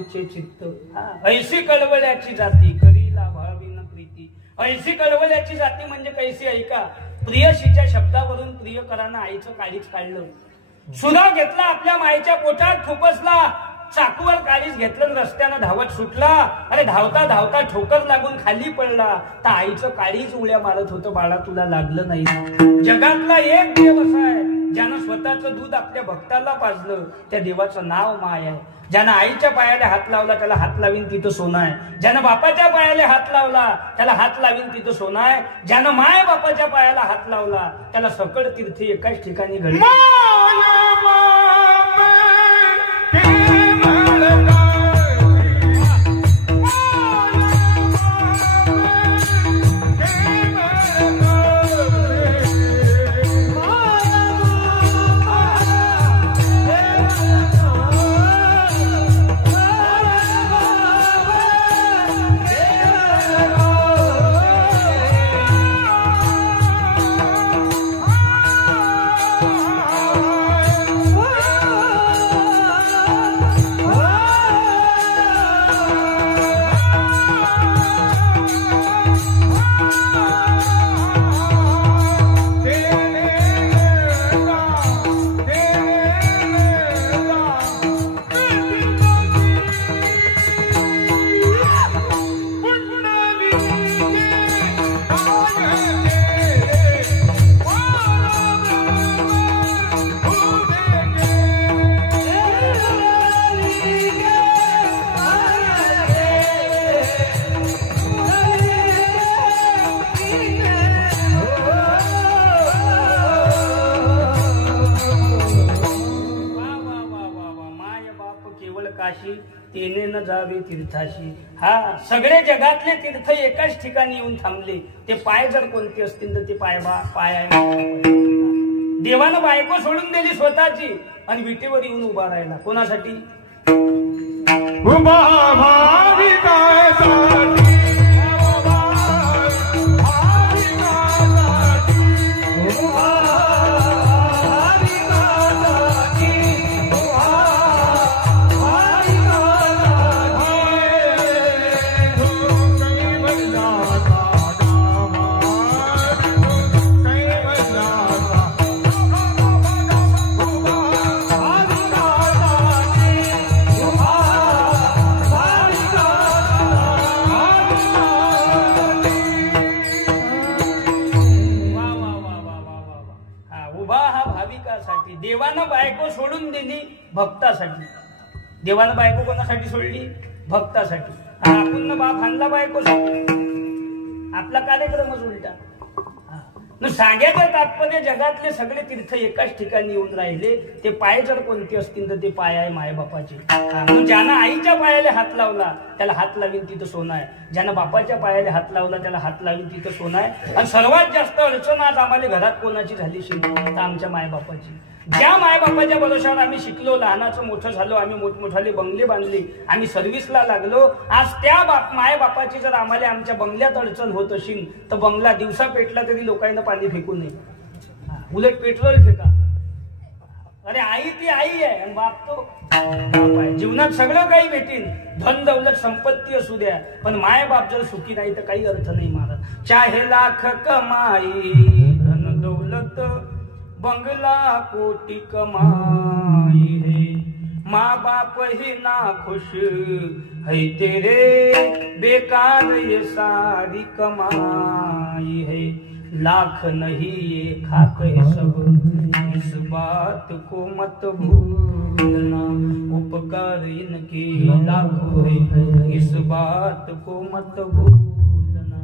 मूळचे चित्त ऐशी कळवळ्याची जाती करीला भाविन प्रीती. ऐशी कळवळ्याची जाती म्हणजे कैसी ऐका, प्रियशीच्या शब्दावरून प्रियकरांना आईचं काळीच काढलं. सुद्धा घेतला आपल्या मायेच्या पोटात खुपसला, चाकूवर काळीच घेतलं, रस्त्यानं धावत सुटला. अरे धावता धावता ठोकर लागून खाली पडला. तर आईचं काळीच उड्या मारत होतं, बाळा तुला लागलं नाही. जगातला एक देव असा आहे ज्यानं स्वतःचं दूध आपल्या भक्ताला पाजलं, त्या देवाचं नाव माय आहे. ज्यानं आईच्या पायाला हात लावला त्याला हात लावीन तिथं सोनं आहे. ज्यानं बापाच्या पायाला हात लावला त्याला हात लावीन तिथं सोनं आहे. ज्यानं माय बापाच्या पायाला हात लावला त्याला सकळ तीर्थ एकाच ठिकाणी घडली. तेने न जावे तीर्थाशी. सगळे जगातले तीर्थ एकाच ठिकाणी येऊन थांबले. ते पाय जर कोणते असतील तर ते पाय आहे. देवानं बायको सोडून दिली स्वतःची आणि विटेवर येऊन उभा राहिला. कोणासाठी? देवानं बायको सोडून दिली भक्तासाठी. देवानं बायको कोणासाठी सोडली? भक्तासाठी. आपण बाप आणला बायकोसाठी. आपला कार्यक्रमच उलटा. सांगायचं तात्पर्य जगातले सगळे तीर्थ एकाच ठिकाणी येऊन राहिले. ते पाय जर कोणते असतील तर ते पाय आहे मायबापाचे. ज्यानं आईच्या पायाला हात लावला त्याला हात लावीन तिथं सोनं आहे. ज्यानं बापाच्या पायाला हात लावला त्याला हात लावीन तिथं सोनं आहे. आणि सर्वात जास्त अडचण आज आम्हाला घरात कोणाची झाली तर आमच्या मायबापाची. ज्या मायबापाच्या भरोशावर आम्ही शिकलो, लहानाचं मोठं झालो, आम्ही मोठमोठाले बंगले बांधले, आम्ही सर्व्हिसला लागलो. आज त्या मायबापाची जर आम्हाला आमच्या बंगल्यात अडचण होत असेल तर बंगला दिवसा पेटला तरी लोकांना पाणी फेकू नये, उलट पेट्रोल फेका. अरे आई ती आई आहे आणि बाप तो बाप आहे. जीवनात सगळं काही भेटीन, धन दौलत संपत्ती असू द्या, पण माय बाप जर सुखी नाही तर काही अर्थ नाही महाराज. चाहे लाख कमाई धन दौलत बंगला कोटी कमाई है, माँ बाप ही ना खुश है तेरे, बेकार ये सारी कमाई है. लाख नहीं ये खाक है सब, इस बात को मत भूलना, उपकार इनके लाखों है, इस बात को मत भूलना.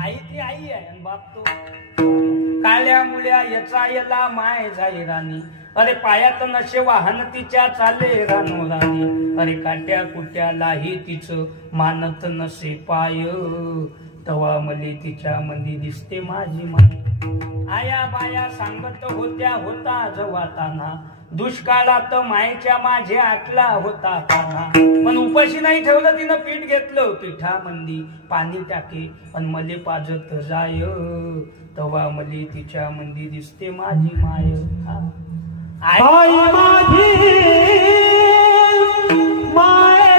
आई ती आई आहे आणि बाप तो काळ्या मुळ्या याचा याला माय जाई राणी. अरे पायात नशे वाहन तिच्या चाले रानो राणी. अरे काट्या कुट्यालाही तिचं मानत नसे पाय, तवा मले तिच्या मंदी दिसते माझी माय. आया बाया सांगत होत्या होता जवाताना, दुष्काळात मायेच्या माझे आटला होता काना. पण उपाशी नाही ठेवलं तिनं, पीठ घेतलं पिठामंदी पाणी टाके पण मले पाजत जाय, तवा मले तिच्या मंदी दिसते माझी माय. आई माझी माय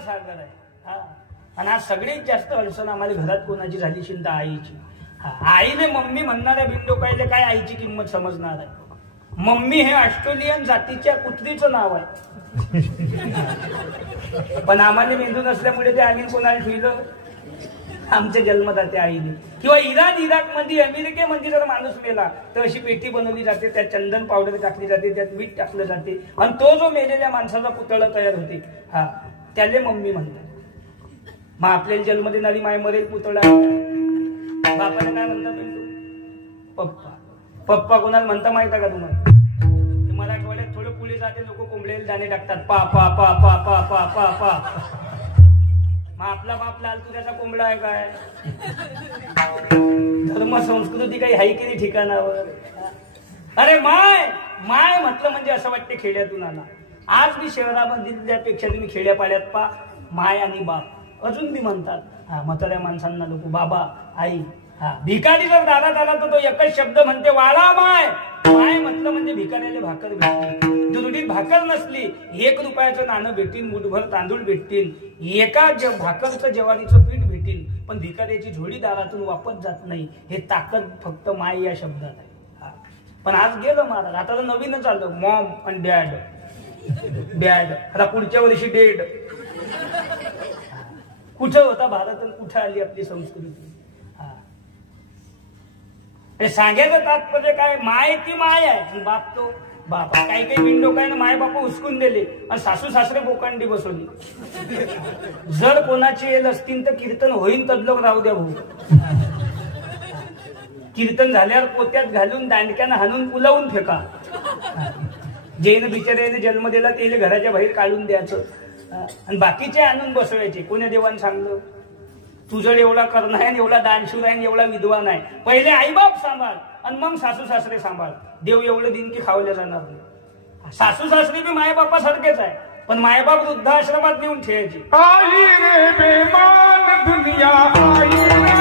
सागर आहे. हा, आणि आज सगळ्यात जास्त अडचण आम्हाला घरात कोणाची झाली चिंता आईची. आईने मम्मी म्हणणाऱ्या बिनडोकायले काय आईची किंमत समजणार आहे. मम्मी हे ऑस्ट्रेलियन जातीच्या कुत्रीचं नाव आहे. पण आम्हाला मेंदू नसल्यामुळे ते आम्ही कोणाला ठेवलं, आमच्या जन्मदाते आईने. किंवा इराक मध्ये अमेरिकेमध्ये जर माणूस मेला तर अशी पेटी बनवली जाते, त्यात चंदन पावडर टाकली जाते, त्यात मीठ टाकलं जाते, आणि तो जो मेलेल्या माणसाचा पुतळा तयार होते, हा, त्याले मम्मी म्हणतात. मग आपल्याला जन्म देणारी माय मरेल पुतळा, बापाला काय म्हणतात मेंदू? पप्पा. पप्पा कोणाला म्हणता माहिती का तुम्हाला? मराठवाड्यात थोडं पुढे जाते लोक कोंबड्याला दाणे टाकतात, पा पा पा पा पा पा पा पा. मग आपला बाप लाल तुझ्याचा कोंबडा आहे काय? धर्म संस्कृती काही हाय की नाही ठिकाणावर? अरे माय माय म्हटलं म्हणजे असं वाटते खेड्यातून आला. आज मी शहरामधल्यापेक्षा तुम्ही खेड्यापाड्यात पा, माय आणि बाप अजून बी म्हणतात. हा, म्हाताऱ्या माणसांना लोक बाबा आई. हा, भिकारी जर दारात आला तर तो एकच शब्द म्हणते, वाळा माय. माय म्हटलं म्हणजे भिकाऱ्याला भाकर भेटली. दुर्डीत भाकर नसली, 1 रुपयाचं नाणं भेटीन, मुठभर तांदूळ भेटतील, एका भाकरचं ज्वारीचं पीठ भेटील, पण भिकाऱ्याची झोळी दारातून वापस जात नाही. हे ताकद फक्त माय या शब्दात आहे. पण आज गेलं महाराज, आता तर नवीनच आलं, मॉम आणि डॅड. डॅड आता पुढच्या वर्षी डेड. कुठं होता भारत आणि कुठं आली आपली संस्कृती? हे सांगायचं तात्पर्य काय? माय ती माय आहे आणि बाप तो बाप. काही काही बिंडो काय ना, माय बाप उचकून दिले आणि सासू सासरे बोकांडी बसवली. जर कोणाची येल असतील तर कीर्तन होईन तदलोक राहू द्या भाऊ. कीर्तन झाल्यावर पोत्यात घालून दांडक्यानं हाणून पुलावून फेका. जेने बिचाऱ्याने जन्म दिला त्याला घराच्या बाहेर काढून द्यायचं आणि बाकीचे आणून बसवायचे. कोण्या देवाने सांगलं? तुझं एवढा करणं आहे, एवढा दानशूर आहे, एवढा विद्वान आहे. पहिले आईबाप सांभाळ आणि मग सासू सासरे सांभाळ. देव एवढं दिन की खावल्या जाणार नाही. सासू सासरे बी मायबापासारखेच आहे, पण मायबाप वृद्धाश्रमात नेऊन ठेवायचे. आई रे बेमान दुनिया आई रे.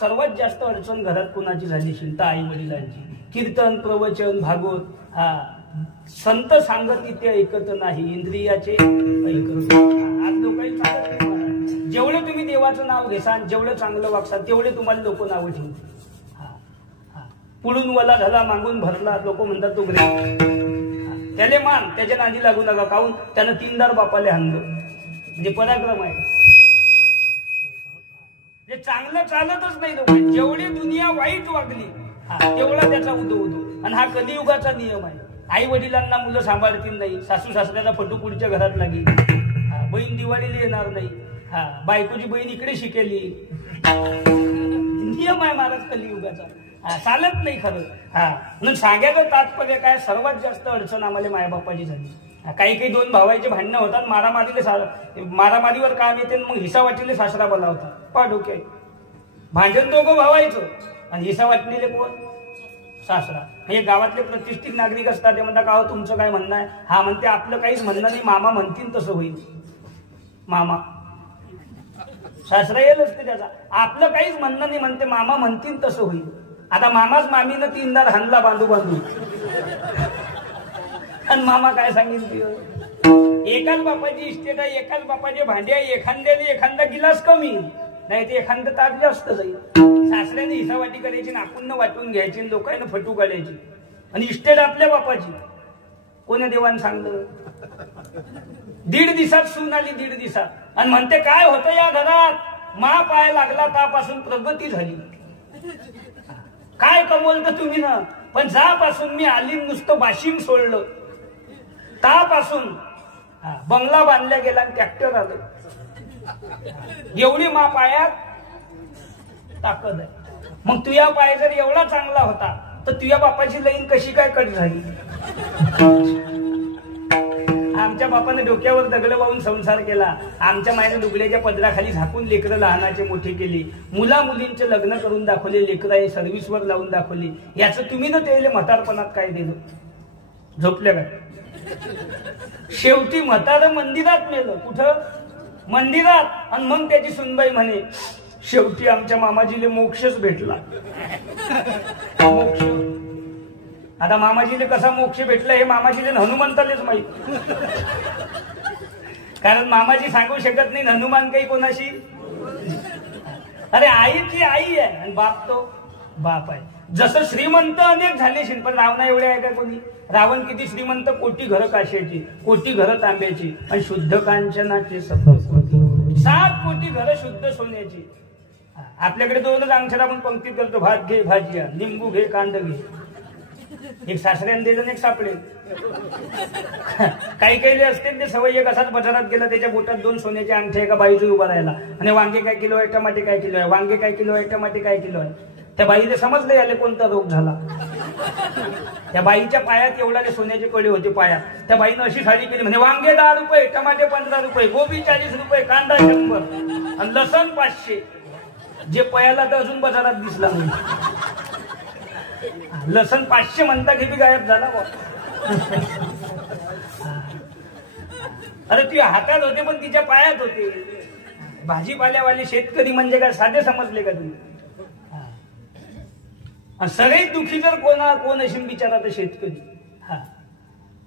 सर्वात जास्त अडचण घरात कोणाची झाली चिंता आई वडिलांची. कीर्तन प्रवचन भागवत, हा, संत सांगत ते ऐकत नाही, इंद्रियाचे ऐकत. आज लोकांनी सांगत नाही. जेवढं तुम्ही देवाचं नाव घेसाल, जेवढं चांगलं वागसाल, तेवढे तुम्हाला लोक नावं ठेवतील. पुढून वला झाला, मागून भरला, लोक म्हणतात तो ग्रेट. त्याले मान, त्याच्या नादी लागू नका. काहून? त्यानं 3 बापाले हाणलं. म्हणजे पराक्रम आहे. जे चांगलं चांगलं चालतच नाही लोक. जेवढी दुनिया वाईट वागली तेवढा त्याचा उदो उदो. आणि हा कलियुगाचा नियम आहे. आई वडिलांना मुलं सांभाळतील नाही, सासू सासऱ्याचा फटू पुढच्या घरात लागेल, बहीण दिवाळीला येणार नाही, बायकोची बहीण इकडे शिकेली. नियम आहे महाराज कलियुगाचा. चालत नाही खरं. म्हणून सांगायचं तात्पर्य काय, सर्वात जास्त अडचण आम्हाला मायबापाची झाली. काही काही दोन भावाचे भांडणं होतात, मारामारीवर काम येते, मग हिसा वाटलेले सासरा बोलावतात. पा डोक्यात भांडण दोघं भावायचं आणि हिसा वाटलेले कोण, सासरा. हे गावातले प्रतिष्ठित नागरिक असतात, ते म्हणतात का हो तुमचं काय म्हणणं आहे. हा म्हणते आपलं काहीच म्हणणं नाही, मामा म्हणतील तसं होईल. मामा सासरा येईल असते त्याचा, आपलं काहीच म्हणणं नाही म्हणते, मामा म्हणतील तसं होईल. आता मामाच मामीनं 3दा हाणला बांधू बांधू, आणि मामा काय सांगेल. एकाच बापाची इस्टेट आहे, एकाच बापाचे भांडे आहे, एखाद्याने एखादा गिलास कमी नाही ते एखादं ताट जास्त जाईल. सासऱ्याने हिसावाटी करायची, नाकून वाटून घ्यायची, लोकांना फटू काढायची, आणि इस्टेट आपल्या बापाची. कोण्या देवानं सांगलं. 1.5 दिवसात सून आली, 1.5 दिवसात, आणि म्हणते काय होतं या घरात. मा पाय लागला तापासून प्रगती झाली. काय कमवलं तर तुम्ही ना, पण जापासून मी आली नुसतं बाशिंग सोडलं, तापासून बंगला बांधला गेला आणि ट्रॅक्टर आलं. एवढी मा पायात ताकद आहे. मग तुझ्या पाय जर एवढा चांगला होता तर तुझ्या बापाची लाईन कशी काय कट झाली. आमच्या बापाने डोक्यावर दगड वाहून संसार केला. आमच्या मायने लुगड्याच्या पदराखाली झाकून लेकरं लहानाचे मोठे केली. मुला मुलींचे लग्न करून दाखवले, लेकराई सर्व्हिसवर लावून दाखवली. याचं तुम्ही ना त्याला म्हातारपणात काय दिलं. झोपल्या काय. शेवटी म्हातार मंदिरात नेलं. कुठं मंदिरात. आणि मग त्याची सुनबाई म्हणे शेवटी आमच्या मामाजीले मोक्षच भेटला. मोक्ष. आता मामाजीले कसा मोक्ष भेटला हे मामाजीले हनुमंतालेच माहित. कारण मामाजी सांगू शकत नाही हनुमान काही कोणाशी. अरे आईची आई आहे आणि बाप तो बाप आहे. जसं श्रीमंत अनेक झाले पण रावणा एवढे आहे का कोणी. रावण किती श्रीमंत, कोटी घरं काश्याची, कोटी घरं तांब्याची, आणि शुद्ध कांचनाची 7 कोटी घरं शुद्ध सोन्याची. आपल्याकडे 2च अंगठ्यात आपण पंक्तीत करतो, भात घे भाजी घ्या, लिंबू घे कांद घे. एक सासऱ्याने दिलं एक सापडे. काही काही असते ते सवय, एक असाच बाजारात गेला, त्याच्या बोटात 2 सोन्याचे अंगठे एका बाईजून उभा राहिला, आणि वांगे काय किलो आहे, टमाटे काय किलो आहे, वांगे काय किलो आहे, टमाटे काय किलो आहे. त्या बाईला समजलं याले कोणता रोग झाला. त्या बाईच्या पायात एवढाले सोन्याचे कडे होते पायात. त्या बाईनं अशी साडी केली म्हणे वांगे 10 रुपये, टमाटे 15 रुपये, गोबी 40 रुपये, कांदा 100 आणि लसण 500. जे पयाला तर अजून बाजारात दिसला नाही. लसण 500 म्हणता की गायब झाला. अरे ती हातात होते पण तिच्या पायात होते. भाजीपाल्यावाले शेतकरी म्हणजे काय साधे समजले का तुम्ही. सगळ्यात दुखी जर कोण असेल बिचारा तर शेतकरी.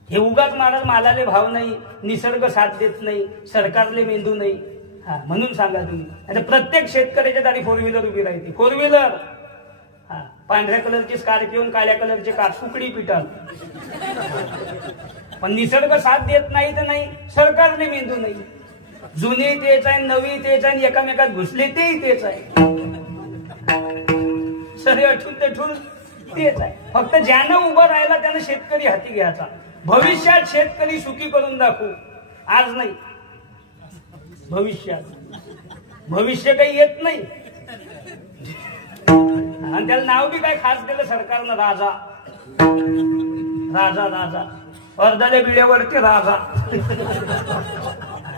हे उगाच महाराज मालाले भाव नाही, निसर्ग साथ देत नाही, सरकारले मेंदू नाही. म्हणून सांगा तुम्ही. आता प्रत्येक शेतकऱ्याच्या दारी 4 व्हीलर उभी राहते. 4 व्हीलर, पांढऱ्या कलरची स्कॉर्पिओ, काळ्या कलरचे कार, सुकडी पिटाल. पण निसर्ग साथ देत नाही तर नाही, सरकारने मेंदू नाही. जुने तेच आहे, नवी तेच आहे, एकामेकात घुसले तेही तेच आहे. सरे अठून तेठून तेच आहे. फक्त ज्यानं उभं राहिला त्यानं शेतकरी हाती घ्यायचा. भविष्यात शेतकरी सुखी करून दाखवू. आज नाही, भविष्यात. भविष्य काही येत नाही. आणि त्याला नाव बी काय खास दिलं सरकारनं, राजा. राजा राजा अर्धाल्या बिड्यावरती राजा.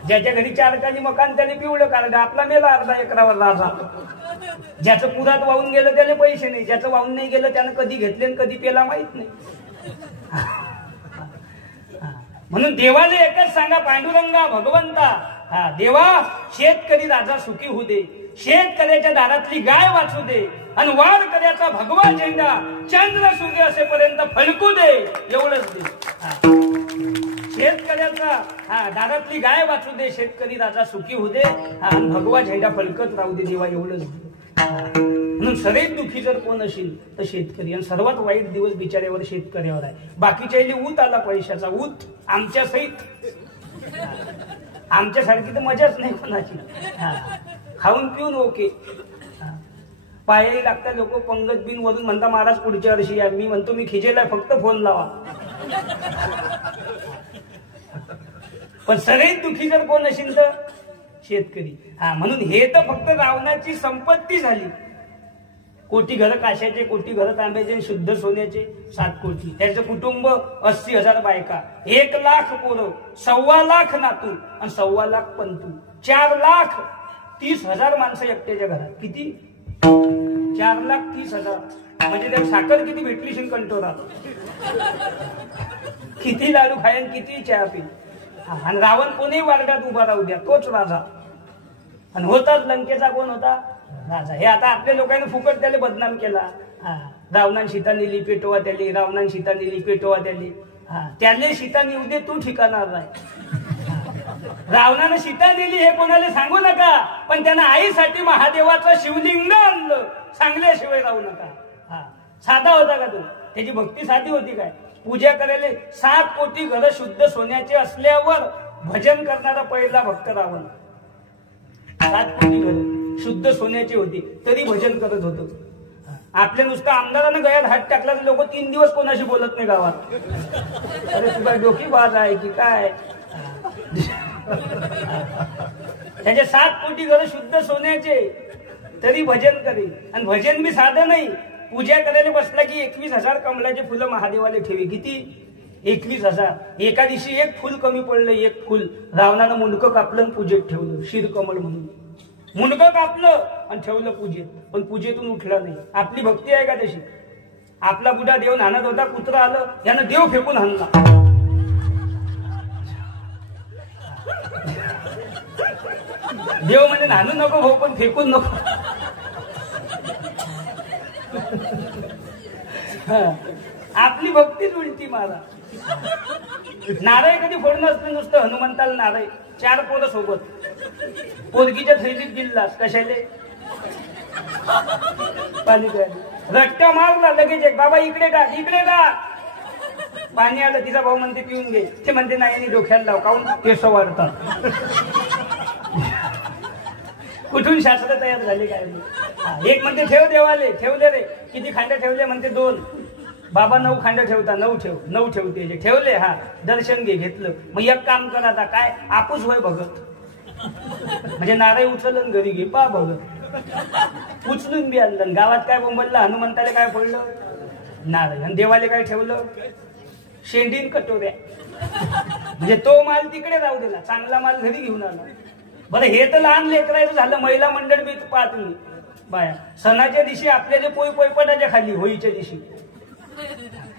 ज्याच्या घरी 4 काली मकान त्याने पिवळं काढलं, आपला मेला 1/2 एकरावर राजा. ज्याचं पुरात वाहून गेलं त्याने पैसे नाही, ज्याचं वाहून नाही गेलं त्यानं कधी घेतले आणि कधी पेला माहित नाही. म्हणून देवाने एकच सांगा, पांडुरंगा भगवंता, देवा शेतकरी राजा सुखी होऊ दे, शेतकऱ्याच्या दारातली गाय वाचू दे, आणि वारकऱ्याचा भगवा झेंडा चंद्र सुगे असेपर्यंत फडकू दे. एवढंच दे. शेतकऱ्याचा दारातली गाय वाचू दे, शेतकरी राजा सुखी होऊ दे, आणि भगवा झेंडा फडकत राहू दे देवा. एवढंच दे. म्हणून सगळ्यात दुखी जर कोण असेल तर शेतकरी. आणि सर्वात वाईट दिवस बिचाऱ्यावर शेतकऱ्यावर आहे. बाकीच्या ऊत आला पैशाचा, ऊत आमच्या सहित. आमच्यासारखी तर मजाच नाही कोणाची. खाऊन पिऊन ओके. पायही लागतात लोक पंगत बिन वरून म्हणता महाराज पुढच्या वर्षी या. मी म्हणतो मी खिजेला फक्त फोन लावा. पण सगळ्यात दुखी जर कोण असेल तर शेतकरी. हा, म्हणून हे तर फक्त रावणाची संपत्ती झाली. कोटी घर काशाचे, कोटी घर तांब्याचे, शुद्ध सोन्याचे 7 कोटी. त्याचं कुटुंब 80,000 बायका, 1 लाख पोरं, 1.25 लाख नातू आणि 1.25 लाख पंतू, 4,30,000 माणसं एकट्याच्या घरात. किती? 4,30,000. म्हणजे त्या साखर किती भेटली शिन कंटोरा. किती लाडू खायन, किती चहा पी. आणि रावण कोणी वार्डात उभा राहू द्या, तोच राजा. आणि होताच लंकेचा कोण होता? राजा. हे आता आपल्या लोकांनी फुकट त्याला बदनाम केला. रावणान सीता नेली पेटवा त्याली, रावणान सीता नेली पेटवा त्याली. त्याले सीता नेऊ दे, तू ठिकाणार नाही. रावणानं सीता नेली हे कोणाला सांगू नका, पण त्यानं आईसाठी महादेवाचं शिवलिंग आणलं, सांगल्याशिवाय राहू नका. साधा होता का तो? त्याची भक्ती साधी होती काय? पूजा करायला 7 कोटी घर शुद्ध सोन्याचे असल्यावर भजन करणारा पहिला भक्त रावण. 7 कोटी घर शुद्ध सोन्याची होती तरी भजन करत होतो. आपल्या नुसतं आमदारानं गळ्यात हात टाकला तर लोक 3 दिवस कोणाशी बोलत नाही गावात. अरे तुला डोकी बाज आहे की काय? त्याचे 7 कोटी घर शुद्ध सोन्याचे तरी भजन करेल. आणि भजन बी साधं नाही. पूजा करायला बसला की 21,000 कमलाचे फुलं महादेवाला ठेवे. किती? 21,000. एका दिवशी 1 फुल कमी पडलं. 1 फुल रावणानं मुंडकं कापलं आणि पूजेत ठेवलं. शिरकमल म्हणून मुंडकं कापलं आणि ठेवलं पूजेत. पण पूजेतून उठला नाही. आपली भक्ती आहे का तशी? आपला बुडा देव नाणत होता, कुत्रा आलं, यानं देव फेकून हाणला. देव म्हणजे नाणू नको भाऊ, पण फेकून नको. आपली भक्तीच उलटी मारा. नारळ कधी फोडणं असतं नुसतं हनुमंताला नारळ. 4 पोरं सोबत, पोरगीच्या थैलीत दिलास कशाले? पाणी प्यायला. रट्ट्या मारला लगेच एक, बाबा इकडे का, इकडे का. पाणी आलं, तिचा भाऊ म्हणते पिऊन घे. ते म्हणते नाही, यांनी डोक्याला लाव, काऊन केस वाढतात. कुठून शास्त्र तयार झाले काय? एक म्हणते ठेव देवाले, ठेवले रे. किती खांड ठेवले? म्हणते 2. बाबा 9 खांड ठेवता, 9 ठेव, 9 ठेवते. ठेवले. हा, दर्शन घे, घेतलं. मग एक काम कर आता, काय आपूस होय भगत. म्हणजे नारळ उचललं घरी घे पा भगत. उचलून बी आणलं. गावात काय बोंबललं, हनुमंताला काय फोडलं? नारळ. आणि देवाले काय ठेवलं? शेंडीन कटोऱ्या. म्हणजे तो माल तिकडे राहू दिला, चांगला माल घरी घेऊन आला. बरं, हे तर लहान लेकरायचं झालं. महिला मंडळ बी पाहत मी बाया सणाच्या दिवशी आपल्याला पोई पोयपटाच्या खाली, होळीच्या दिवशी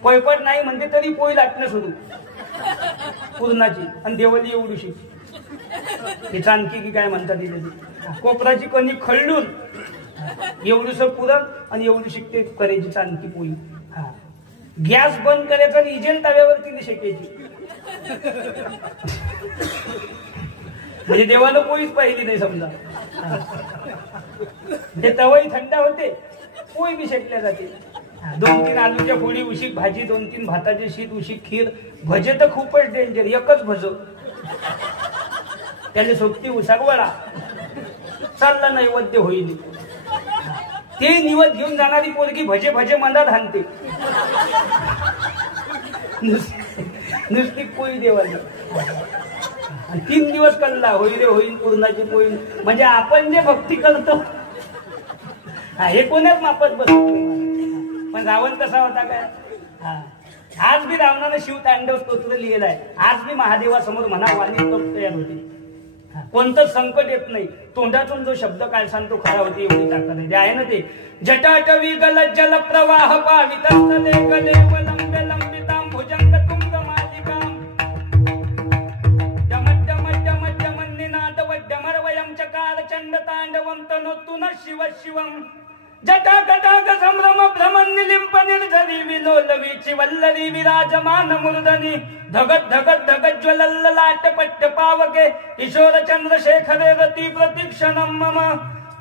पोयपट नाही म्हणते तरी पोई लाटणं सुरू पूर्णाची. आणि देवली एवढीशी ही चांदकी की काय म्हणतात तिथे, कोपराची कणी खळून एवढूस पुरण आणि एवढी शिकते करायची चांदकी पोळी. गॅस बंद करायचा आणि इजेल तव्यावरती शेकायची. म्हणजे देवाला पोळीच पाहिली नाही समजा. ते तवई थंड होते, पोळी बी शेकल्या जाते. 2-3 आलूच्या पोळी, उशीक भाजी, 2-3 भाताचे शीत, उशीक खीर. भजे तर खूपच डेंजर. एकच भज त्याला सोबती उसागवडा चालला नैवेद्य होईल. ते निवत घेऊन जाणारी पोरगी भजे भजे मनात हाणते. नुसती पोळी देवाली. 3 दिवस कल्ला होईल रे होईल पूर्णाची पोळी. म्हणजे आपण जे भक्ती करतो हे कोणाच मापत बसतो. पण रावण कसा होता काय? आज बी रावणानं शिवतांडव स्तोत्र लिहिलं आहे. आज बी महादेवासमोर म्हणा वाणी तप तयार होते. कोणतं संकट येत नाही. तोंडातून जो शब्द काय सांगतो खरा होते, एवढी ताकद आहे. आहे ना ते जटाटवी गल जल प्रवाह पावितस्थले गले लंबे लंबिताम भुजंग तुंग मालिकाम डमट डमट डमट डमन्निनाद वड्डमर वयम चकार चंड तांडवम तनोतु न शिव शिवम जटा कटाक संभ्रम भ्रमण निलिंप निर्झरी विलोलवीची वल्लरी विराजमान मुर्दनी धगत धगत धगत ज्वलल्ल लाट पट्ट पावके किशोर चंद्रशेखरे रती प्रतीक्षणम मम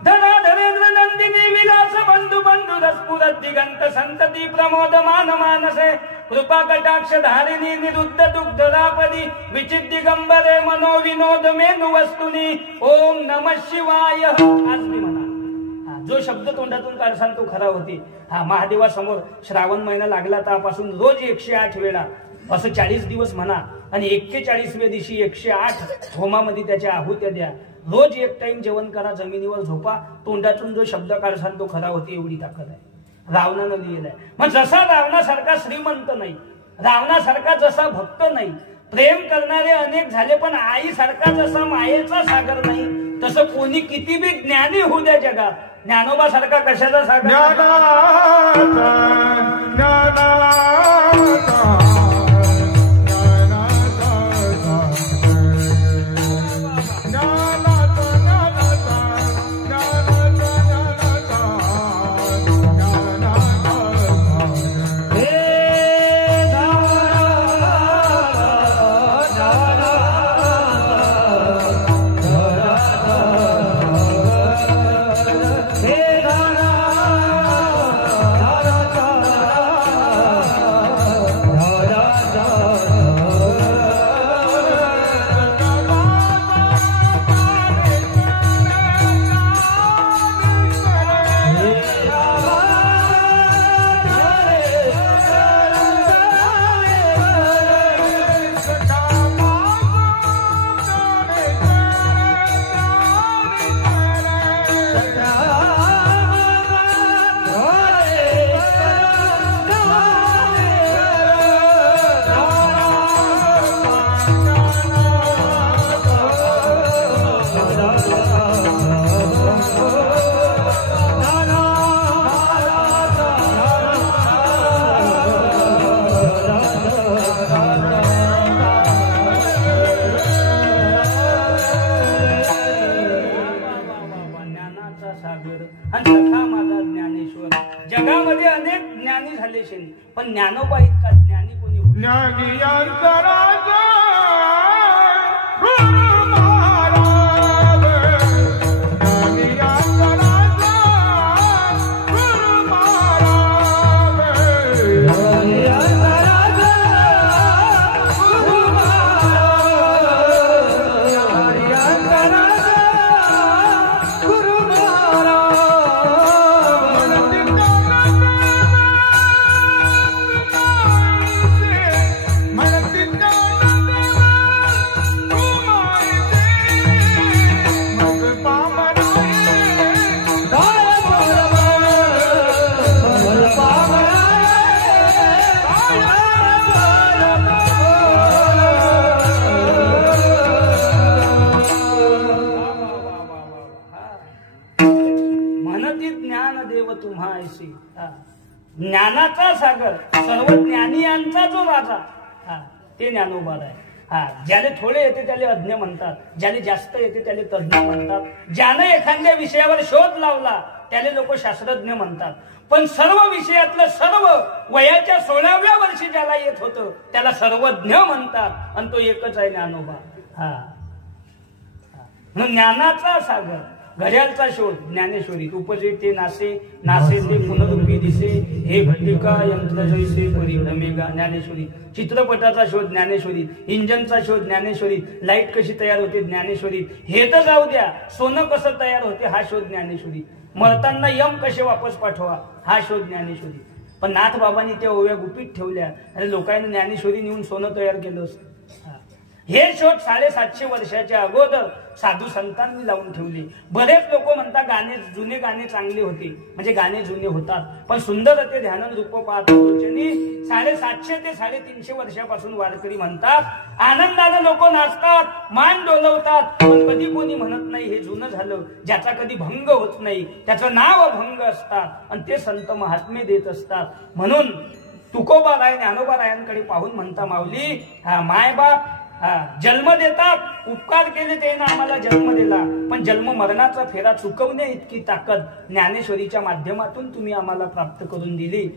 धरा धरेंद्र नंदिनी विलास बंधु बंधु रसपुरत दिगंत संतती प्रमोदमान मानसे कृपा कटाक्ष धारिणी निरुद्ध दुग्ध रापदी विचित दिगंबरे मनो विनोद मेनु वस्तुनी ओम नमः शिवाय. आज मी म्हणा जो शब्द तोंडातून काढसान तो खरा होते. हा महादेवासमोर श्रावण महिना लागला त्यापासून रोज 108 वेळा असं 40 दिवस म्हणा आणि 41व्या दिवशी 108 होमामध्ये त्याच्या आहुत्या द्या. रोज एक टाइम जेवण करा, जमिनीवर झोपा, तोंडातून जो शब्द काढसान तो खरा होते. एवढी ताकद आहे. रावणानं लिहिलंय. मग जसा रावणासारखा श्रीमंत नाही, रावणासारखा जसा भक्त नाही, प्रेम करणारे अनेक झाले पण आईसारखा जसा मायेचा सागर नाही, तसं कोणी किती बी ज्ञानी होऊ द्या जगात, ज्ञानोबा सारखा कशाचा सागर. जगामध्ये अनेक ज्ञानी झाले शेनी, पण ज्ञानोबा इतका ज्ञानी कोणी होईल. ज्ञानाचा सागर, सर्व ज्ञानियांचा जो राजा, ते ज्ञानोबा आहे. ज्याला थोडे येते त्याला अज्ञ म्हणतात, ज्याला जास्त येते त्याला तज्ञ म्हणतात, ज्यानं एखाद्या विषयावर शोध लावला त्याला लोक शास्त्रज्ञ म्हणतात. पण सर्व विषयातलं सर्व वयाच्या 16व्या वर्षी ज्याला येत होतं त्याला सर्वज्ञ म्हणतात आणि तो एकच आहे ज्ञानोबा. ज्ञानाचा सागर, घड्याळचा शोध ज्ञानेश्वरी. उपजे ते नासे, नासे ते पुनरुपी दिसे, हे घटिका यंत्र जैसे परिभ्रमेगा ज्ञानेश्वरी. चित्रपटाचा शोध ज्ञानेश्वरी, इंजनचा शोध ज्ञानेश्वरी, लाईट कशी तयार होते ज्ञानेश्वरी, हे तर जाऊ द्या, सोनं कसं तयार होते हा शोध ज्ञानेश्वरी, मरताना यम कसे वापस पाठवा हा शोध ज्ञानेश्वरी. पण नाथ बाबांनी त्या ओव्या गुपित ठेवल्या आणि लोकांनी ज्ञानेश्वरी नेऊन सोनं तयार केलं. हे शोध 750 वर्षाच्या अगोदर साधू संतांनी लावून ठेवले. बरेच लोक म्हणतात गाणे, जुने गाणे चांगले होते, म्हणजे गाणे जुने होतात, पण सुंदर ते ध्यान रूप पाहत 750 ते 350 वर्षापासून वारकरी म्हणतात आनंदानं लोक नाचतात, मान डोलवतात, पण कधी कोणी म्हणत नाही हे जुनं झालं. ज्याचा कधी भंग होत नाही त्याचं नाव भंग असतात आणि ते संत महात्मे देत असतात. म्हणून तुकोबा राय ज्ञानोबा रायांकडे पाहून म्हणता माऊली, माय बाप जन्म देतात, उपकार केले ते ना आम्हाला जन्म दिला, पण जन्म मरणाचा फेरा चुकवण्या इतकी ताकद ज्ञानेश्वरीच्या माध्यमातून तुम्ही आम्हाला प्राप्त करून दिली.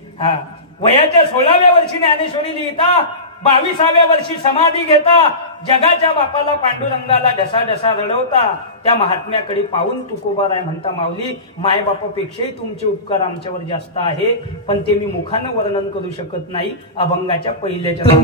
वयाच्या 16व्या वर्षी ज्ञानेश्वरी लिहिता, 22व्या वर्षी समाधी घेता, जगाच्या बापाला पांडुरंगाला ढसा ढसा रडवता. त्या महात्म्याकडे पाहून तुकोबाराय म्हणता माऊली, माय बापापेक्षाही तुमचे उपकार आमच्यावर जास्त आहे, पण ते मी मुखानं वर्णन करू शकत नाही. अभंगाच्या पहिल्याच्या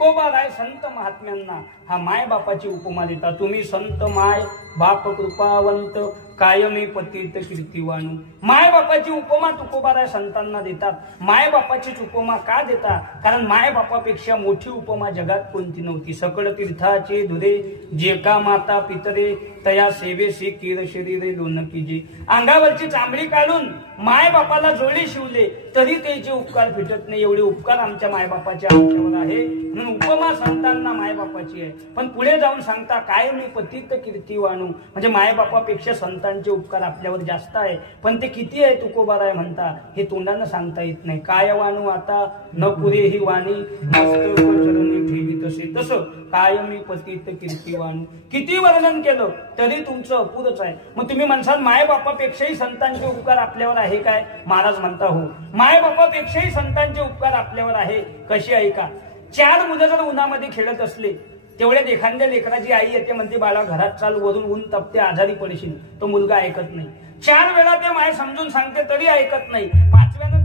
तुकोबाराय संत महात्म्यांना हा माय बापाची उपमा देतात. तुम्ही संत माय बाप कृपावंत कायमी पतित कीर्तिवाणू. माय बापाची उपमा तुकोबाराय संतांना देतात. माय बापाचीच उपमा का देतात? कारण माय बापापेक्षा मोठी उपमा जगात कोणती नव्हती. सकळ तीर्थाचे धुरे जे का माता पितरे तया सेवेसी किर शरीरे लोणकीजे. अंगावरची चांबडी काढून माय बापाला जोडे शिवले तरी त्याचे उपकार फिटत नाही. एवढे उपकार आमच्या मायबापाचे आमच्यावर आहे. म्हणून उपमा संतांना मायबापाची आहे. पण पुढे जाऊन सांगता काय मी पतित कीर्तिवाणू, म्हणजे मायबापापेक्षा संतांचे उपकार आपल्यावर जास्त आहे. पण ते किती आहे तुकोबाराय म्हणता हे तोंडानं सांगता येत नाही. काय वाणू आता न पुरे ही वाणी मस्तक चरणी ठेवी तसे. तसं काय मी पतित कीर्तिवाणू किती वर्णन केलं तरी तुमचं अपुरच आहे. मग तुम्ही म्हणसाल मायबापापेक्षाही संतांचे उपकार आपल्यावर आहे काय? महाराज म्हणता हो, मायबापापेक्षाही संतांचे उपकार आपल्यावर आहे. कशी ऐका. 4 मुलं जर उन्हामध्ये खेळत असले तेवढ्यात एखाद्या लेकराची आई येते म्हणते बाळा घरात चाल, वरून ऊन तपते, आजारी पडशील. तो मुलगा ऐकत नाही. 4 वेळा ते माय समजून सांगते तरी ऐकत नाही. 5व्यानं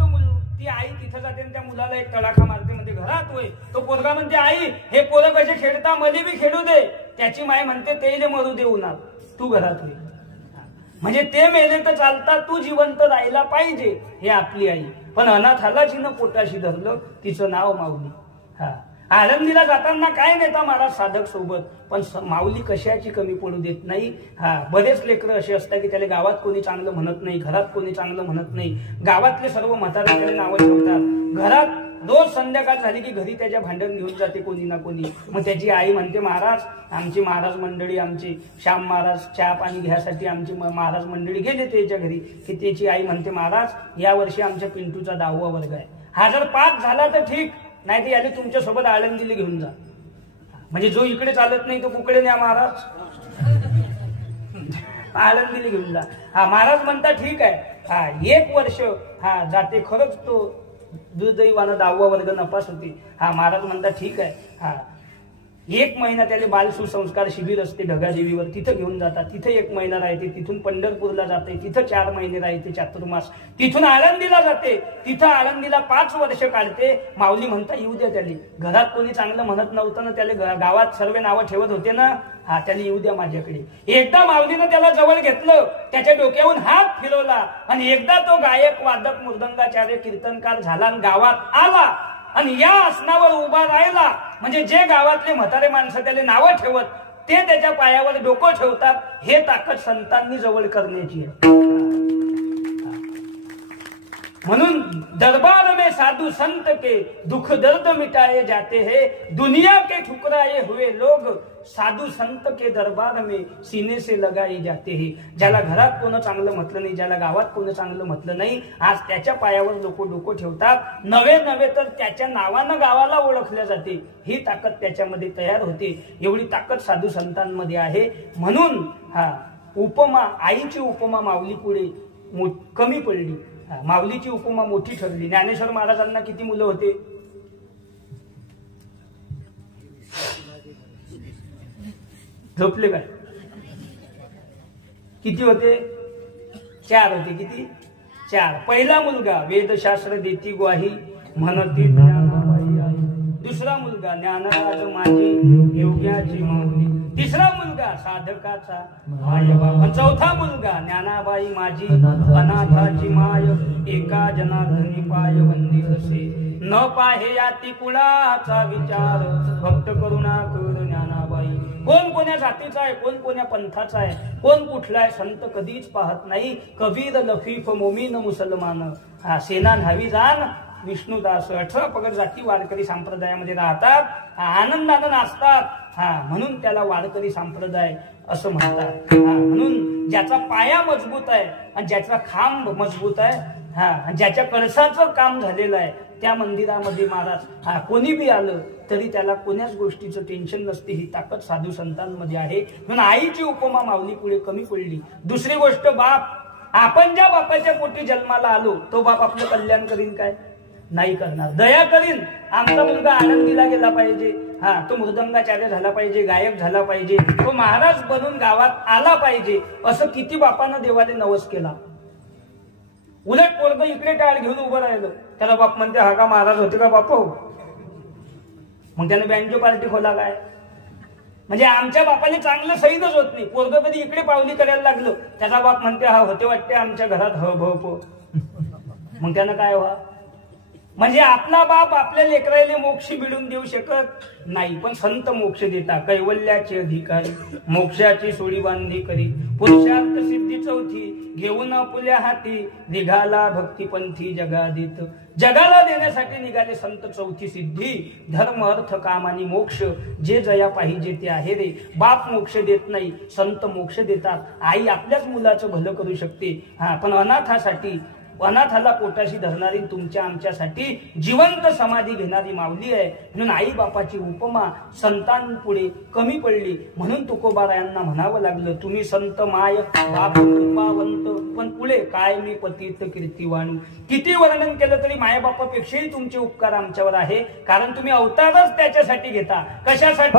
ती आई तिथं जाते आणि त्या मुलाला एक तडाखा मारते म्हणते घरात होय. तो पोरगा म्हणते आई हे पोरं कसे खेळता, मले बी खेळू दे. त्याची माय म्हणते ते मरू दे उन्हात, तू घरात होय. म्हणजे ते मेले तर चालतात, तू जिवंत राहायला पाहिजे. हे आपली आई. पण अनाथाला जिनं पोटाशी धरलं तिचं नाव माऊली. आळंदीला जाताना काय नेता महाराज साधक सोबत, पण माऊली कशाची कमी पडू देत नाही. बरेच लेकरं असे असतात की त्याला गावात कोणी चांगलं म्हणत नाही, घरात कोणी चांगलं म्हणत नाही. गावातले सर्व म्हातारे त्याला नावं ठेवतात. घरात रोज संध्याकाळ झाली की घरी त्याच्या भांडण घेऊन जाते कोणी ना कोणी. मग त्याची आई म्हणते महाराज आमची महाराज मंडळी, आमची श्याम महाराज चहा पाणी घ्यासाठी आमची महाराज मंडळी गेले त्याच्या घरी. की त्याची आई म्हणते महाराज या वर्षी आमच्या पिंटूचा 10वा वर्ग आहे. हा जर पास झाला तर ठीक, नाही तर याने तुमच्या सोबत आळंदीला घेऊन जा. म्हणजे जो इकडे चालत नाही तो कुकडे न्या महाराज, आळंदीला घेऊन जा. महाराज म्हणता ठीक आहे. 1 वर्ष जाते. खरंच तो दुर्दैवानं 10वा वर्ग नपास होते. महाराज म्हणता ठीक आहे. 1 महिना त्याला बाल सुसंस्कार शिबिर असते ढगादेवीवर, तिथं घेऊन जातात. तिथे 1 महिना राहते. तिथून पंढरपूरला जाते, तिथं 4 महिने राहते चातुर्मास. तिथून आळंदीला जाते, तिथं आळंदीला 5 वर्ष काढते. माऊली म्हणता येऊ द्या त्याला. घरात कोणी चांगलं म्हणत नव्हतं ना, त्याला गावात सर्व नावं ठेवत होते ना, त्याला येऊ द्या माझ्याकडे. एकदा माऊलीनं त्याला जवळ घेतलं, त्याच्या डोक्यावरून हात फिरवला आणि एकदा तो गायक वादक मृदंगाचार्य कीर्तनकार झाला आणि गावात आला आणि या आसनावर उभा राहिला. म्हणजे जे गावातले म्हातारे माणसं त्याला नावं ठेवत ते त्याच्या पायावर डोकं ठेवतात. हे ताकद संतांनी जवळ करण्याची आहे. म्हणून दरबार में साधु संत के दुख दर्द मिटाए जाते हैं, दुनिया के ठुकराए हुए लोग साधू संत के दरबार में सीने से लगाए जाते हैं. ज्याला घरात कोण चांगलं म्हटलं नाही, ज्याला गावात कोण चांगलं म्हटलं नाही, आज त्याच्या पायावर लोक डोकं ठेवतात. नवे तर त्याच्या नावानं गावाला ओळखल्या जाते. ही ताकद त्याच्यामध्ये तयार होते. एवढी ताकद साधू संतांमध्ये आहे. म्हणून उपमा, आईची उपमा माऊली पुढे कमी पडली. माऊलीची उपमा मोठी ठरली. ज्ञानेश्वर महाराजांना किती मुलं होते? झोपले काय? किती होते? 4 होते. किती? 4. पहिला मुलगा वेदशास्त्र देती ग्वाही म्हणती ज्ञानाबाई आई. दुसरा मुलगा ज्ञानराज माझी योग्याची माऊली. तिसरा मुलगा साधकाचा माय बाबा. चौथा मुलगा ज्ञानाबाई माझी अनाथाची माय, एका जनार्दनी पाय वंदित से. न पाहे याती कुळाचा विचार, भक्त करुणा कर ज्ञानाबाई. कोण कोण्या जातीचा आहे, कोण कोण्या पंथाचा आहे, कोण कुठला आहे, संत कधीच पाहत नाही. कबीर लफीफ मोमीन मुसलमान. सेना न्हावी जाण विष्णुदास. 18 पगड जाती वारकरी संप्रदायामध्ये राहतात, आनंदानं नाचतात. म्हणून त्याला वारकरी संप्रदाय असं म्हणतात. म्हणून ज्याचा पाया मजबूत आहे आणि ज्याचा खांब मजबूत आहे, ज्याच्या कळसाचं काम झालेलं आहे, त्या मंदिरामध्ये महाराज कोणी बी आलं तरी त्याला कोण्याच गोष्टीचं टेन्शन नसते. ही ताकद साधू संतांमध्ये आहे. म्हणून आईची उपमा माऊली पुढे कमी पडली. दुसरी गोष्ट, बाप. आपण ज्या बापाच्या पोटी जन्माला आलो तो बाप आपलं कल्याण करीन काय? नाही करणार. दया करीन. आमचा मुलगा आनंदीला गेला पाहिजे, तो मृदंगाचार्य झाला पाहिजे, गायक झाला पाहिजे, तो महाराज बनून गावात आला पाहिजे, असं किती बापानं देवाने नवस केला. उलट पोरग इकडे टाळ घेऊन उभं राहिलं, त्याला बाप म्हणते हा का महाराज होते का बाप? मग त्यानं बँजो पार्टी खोला काय? म्हणजे आमच्या बापाने चांगलं सहीदच होत नाही. पोरगं कधी इकडे पावली करायला लागलं, त्याचा बाप म्हणते हा होते वाटते आमच्या घरात ह भ प. मग त्यानं काय व्हा? म्हणजे आपला बाप आपल्या लेकराला मोक्ष मिळून देऊ शकत नाही, पण संत मोक्ष देता. कैवल्याचे अधिकारी मोक्षाची सोडी बांधी करी, पुरुषार्थ सिद्धी चौथी घेऊन आपुल्या हाती, निघाला भक्तीपंथी जगादित. जगाला देण्यासाठी निघाले संत चौथी सिद्धी, धर्म अर्थ काम आणि मोक्ष. जे जया पाहिजे ते आहे रे. बाप मोक्ष देत नाही, संत मोक्ष देतात. आई आपल्याच मुलाचं भलं करू शकते, पण अनाथासाठी, अनाथाला पोटाशी धरणारी तुमच्या आमच्यासाठी जिवंत समाधी घेणारी माऊली आहे. म्हणून आई बापाची उपमा संतांपुढे कमी पडली. म्हणून तुकोबारायांना म्हणावं लागलं, तुम्ही संत माय बाप कृपावंत, पण पुढे काय मी पतित कीर्तिवाणू. किती वर्णन केलं तरी मायबापापेक्षाही तुमचे उपकार आमच्यावर आहे, कारण तुम्ही अवतारच त्याच्यासाठी घेता. कशासाठी?